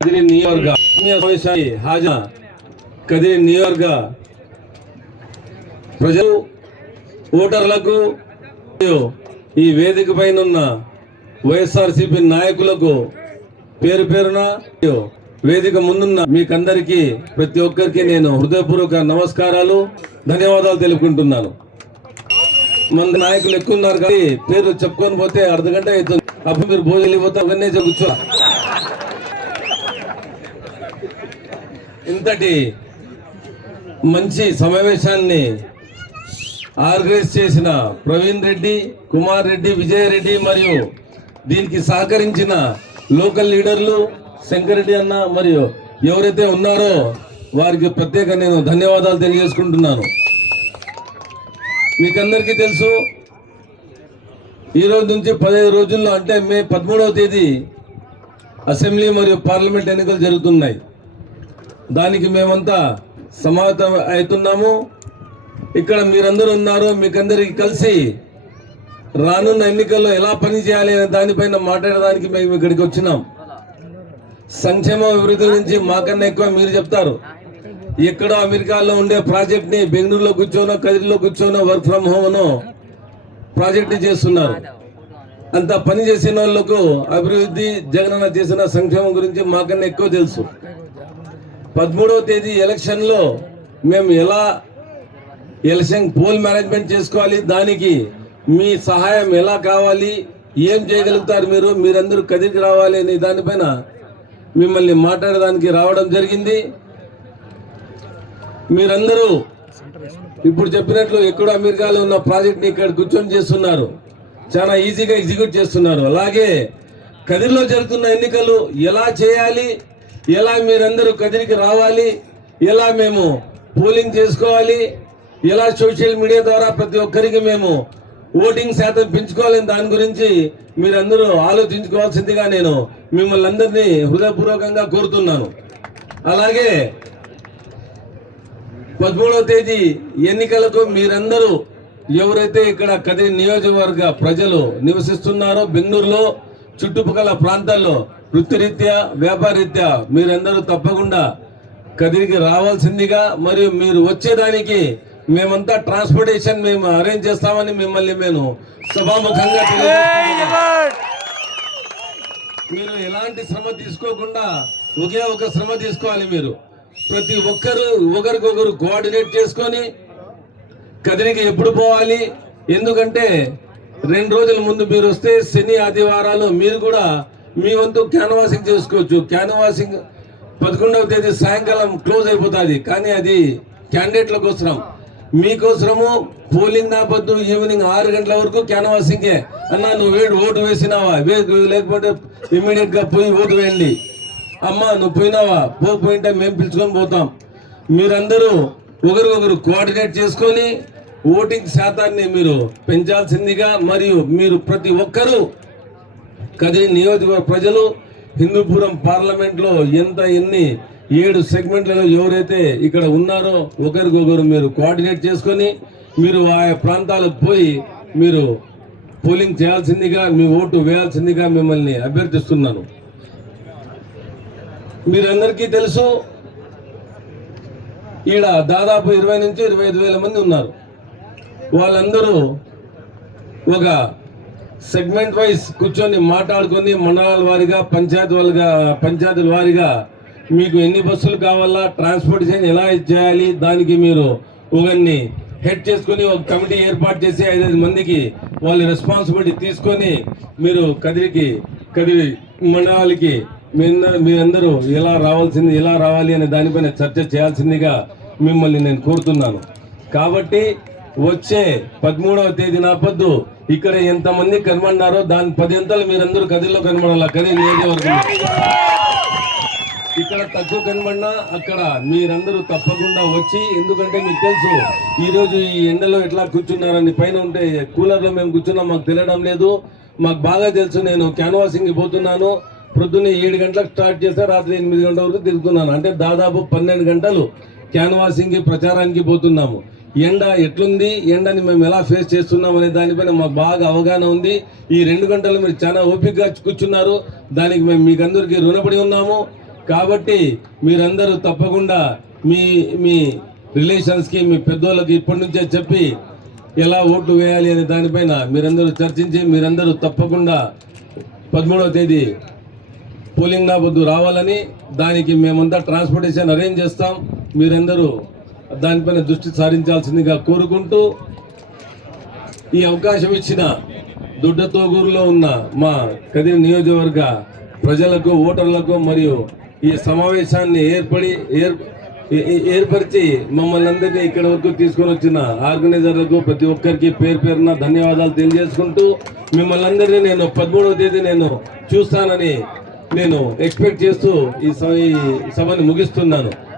నియోజకవర్గ సమావేశానికి హాజరు కదిరి నియోజకవర్గ ప్రజలు ఓటర్లకు ఈ వేదిక పైన ఉన్న వైఎస్ఆర్సిపి నాయకులకు పేరు పేరున వేదిక ముందున్న మీకందరికీ ప్రతి ఒక్కరికి నేను హృదయపూర్వక నమస్కారాలు ధన్యవాదాలు తెలుపుకుంటున్నాను. మన నాయకులు ఎక్కువ ఉన్నారు కానీ పేరు చెప్పుకొని పోతే అర్ధ గంట అవుతుంది. అప్పుడు మీరు భోజనం ఇవ్వతా అవన్నీ కూర్చో. ఇంతటి మంచి సమావేశాన్ని ఆర్గనైజ్ చేసిన ప్రవీణ్ రెడ్డి కుమార్ రెడ్డి విజయ్ రెడ్డి మరియు దీనికి సహకరించిన లోకల్ లీడర్లు శంకరెడ్డి అన్న మరియు ఎవరైతే ఉన్నారో వారికి ప్రత్యేక నేను ధన్యవాదాలు తెలియజేసుకుంటున్నాను. మీకందరికీ తెలుసు ఈరోజు నుంచి పదిహేను రోజుల్లో అంటే మే పదమూడవ తేదీ అసెంబ్లీ మరియు పార్లమెంట్ ఎన్నికలు జరుగుతున్నాయి. దానికి మేమంతా సమావేతం అవుతున్నాము. ఇక్కడ మీరందరూ ఉన్నారు మీకందరికి కలిసి రానున్న ఎన్నికల్లో ఎలా పని చేయాలి అనే దానిపైన మాట్లాడడానికి మేము ఇక్కడికి వచ్చినాం. సంక్షేమ అభివృద్ధి గురించి మాకన్నా ఎక్కువ మీరు చెప్తారు. ఎక్కడో అమెరికాలో ఉండే ప్రాజెక్ట్ని బెంగళూరులో కూర్చోనో కదిరిలో కూర్చోనో వర్క్ ఫ్రమ్ హోమ్ ప్రాజెక్ట్ చేస్తున్నారు. అంత పని చేసిన వాళ్ళకు అభివృద్ధి జగనన్న చేసిన సంక్షేమం గురించి మాకన్నా ఎక్కువ తెలుసు. పదమూడవ తేదీ ఎలక్షన్లో మేము ఎలా ఎలక్షన్ పోల్ మేనేజ్మెంట్ చేసుకోవాలి? దానికి మీ సహాయం ఎలా కావాలి? ఏం చేయగలుగుతారు మీరు? మీరందరూ కదిరికి రావాలి అనే దానిపైన మిమ్మల్ని మాట్లాడడానికి రావడం జరిగింది. మీరందరూ ఇప్పుడు చెప్పినట్లు ఎక్కడో అమెరికాలో ఉన్న ప్రాజెక్ట్ని ఇక్కడ కూర్చొని చేస్తున్నారు. చాలా ఈజీగా ఎగ్జిక్యూట్ చేస్తున్నారు. అలాగే కదిరిలో జరుగుతున్న ఎన్నికలు ఎలా చేయాలి? ఎలా మీరందరూ కదిరికి రావాలి? ఎలా మేము పోలింగ్ చేసుకోవాలి? ఎలా సోషల్ మీడియా ద్వారా ప్రతి ఒక్కరికి మేము ఓటింగ్ శాతం పెంచుకోవాలని దాని గురించి మీరందరూ ఆలోచించుకోవాల్సిందిగా నేను మిమ్మల్ని అందరినీ హృదయపూర్వకంగా కోరుతున్నాను. అలాగే పదమూడవ తేదీ ఎన్నికలకు మీరందరూ ఎవరైతే ఇక్కడ కదిరి నియోజకవర్గ ప్రజలు నివసిస్తున్నారో బెంగళూరులో చుట్టుపక్కల ప్రాంతాల్లో వృత్తిరీత్యా వ్యాపారరీత్యా మీరందరూ తప్పకుండా కదిరికి రావాల్సిందిగా మరియు మీరు వచ్చేదానికి మేమంతా ట్రాన్స్పోర్టేషన్ మేము అరేంజ్ చేస్తామని మిమ్మల్ని మేము సభాముఖంగా మీరు ఎలాంటి శ్రమ తీసుకోకుండా ఒకే ఒక శ్రమ తీసుకోవాలి మీరు. ప్రతి ఒక్కరు ఒకరికొకరు కోఆర్డినేట్ చేసుకొని కదిరికి ఎప్పుడు పోవాలి? ఎందుకంటే రెండు రోజుల ముందు మీరు వస్తే శని ఆదివారాలు మీరు కూడా మీ వంతు క్యాన్వాసింగ్ చేసుకోవచ్చు. క్యాన్వాసింగ్ పదకొండవ తేదీ సాయంకాలం క్లోజ్ అయిపోతుంది. కానీ అది క్యాండిడేట్ల కోసం మీకోసము పోలింగ్ నాపొద్దు ఈవినింగ్ ఆరు గంటల వరకు క్యాన్వాసింగే. అన్న నువ్వు వేడు ఓటు వేసినావా? లేకపోతే ఇమ్మీడియట్గా పోయి ఓటు వేయండి. అమ్మ నువ్వు పోయినావా? పోయింటే మేము పిలుచుకొని పోతాం. మీరందరూ ఒకరికొకరు కోఆర్డినేట్ చేసుకొని ఓటింగ్ శాతాన్ని మీరు పెంచాల్సిందిగా మరియు మీరు ప్రతి ఒక్కరూ కదిరి నియోజకవర్గ ప్రజలు హిందూపురం పార్లమెంట్లో ఎంత ఎన్ని ఏడు సెగ్మెంట్లలో ఎవరైతే ఇక్కడ ఉన్నారో ఒకరికొకరు మీరు కోఆర్డినేట్ చేసుకొని మీరు ఆయా ప్రాంతాలకు పోయి మీరు పోలింగ్ చేయాల్సిందిగా మీ ఓటు వేయాల్సిందిగా మిమ్మల్ని అభ్యర్థిస్తున్నాను. మీరందరికీ తెలుసు ఈడ దాదాపు ఇరవై నుంచి ఇరవై ఐదు వేల మంది ఉన్నారు. వాళ్ళందరూ ఒక సెగ్మెంట్ వైజ్ కూర్చొని మాట్లాడుకొని మండలాల వారిగా పంచాయతీ వాళ్ళుగా పంచాయతీల వారిగా మీకు ఎన్ని బస్సులు కావాలా ట్రాన్స్పోర్టేషన్ ఎలా చేయాలి దానికి మీరు ఒకరిని హెడ్ చేసుకొని ఒక కమిటీ ఏర్పాటు చేసి ఐదైదు మందికి వాళ్ళ రెస్పాన్సిబిలిటీ తీసుకొని మీరు కదిరికి కదిరి మండలాలకి మీరందరూ మీరందరూ ఎలా రావాల్సింది ఎలా రావాలి అనే దానిపైన చర్చ చేయాల్సిందిగా మిమ్మల్ని నేను కోరుతున్నాను. కాబట్టి వచ్చే పదమూడవ తేదీ నాపొద్దు ఇక్కడ ఎంతమంది కనబడినారో దాని పదింతలు మీరందరూ కదిలో కనబడాల కది నియోజకవర్గం ఇక్కడ తక్కువ కనబడినా అక్కడ మీరందరూ తప్పకుండా వచ్చి ఎందుకంటే మీకు తెలుసు ఈ రోజు ఈ ఎండలో ఎట్లా కూర్చున్నారని పైన ఉంటే కూలర్లో మేము కూర్చున్నాం మాకు తెలియడం లేదు. మాకు బాగా తెలుసు నేను క్యాన్వాసింగ్ పోతున్నాను. ప్రొద్దున్నే ఏడు గంటలకు స్టార్ట్ చేస్తే రాత్రి ఎనిమిది గంటల వరకు తిరుగుతున్నాను. అంటే దాదాపు పన్నెండు గంటలు క్యాన్వాసింగ్ ప్రచారానికి పోతున్నాము. ఎండ ఎట్లుంది? ఎండని మేము ఎలా ఫేస్ చేస్తున్నాం అనే దానిపైన మాకు బాగా అవగాహన ఉంది. ఈ రెండు గంటలు మీరు చాలా ఓపికగా కూర్చున్నారు. దానికి మేము మీకు అందరికీ రుణపడి ఉన్నాము. కాబట్టి మీరందరూ తప్పకుండా మీ మీ రిలేషన్స్కి మీ పెద్దోళ్ళకి ఇప్పటి నుంచే చెప్పి ఎలా ఓట్లు వేయాలి అనే దానిపైన మీరందరూ చర్చించి మీరందరూ తప్పకుండా పదమూడవ తేదీ పోలింగ్ నా వద్దు రావాలని దానికి మేమంతా ట్రాన్స్పోర్టేషన్ అరేంజ్ చేస్తాం. మీరందరూ దానిపైన దృష్టి సారించాల్సిందిగా కోరుకుంటూ ఈ అవకాశం ఇచ్చిన దుడ్డతోగూరులో ఉన్న మా కదిరి నియోజకవర్గ ప్రజలకు ఓటర్లకు మరియు ఈ సమావేశాన్ని ఏర్పడి ఏర్ ఏ- ఏర్పరిచి మమ్మల్ని అందరినీ ఇక్కడ వరకు తీసుకొని వచ్చిన ఆర్గనైజర్లకు ప్రతి ఒక్కరికి పేరు పేరున ధన్యవాదాలు తెలియజేసుకుంటూ మిమ్మల్ని అందరినీ నేను పదమూడవ తేదీ నేను చూస్తానని నేను ఎక్స్పెక్ట్ చేస్తూ ఈ ఈ సభని ముగిస్తున్నాను.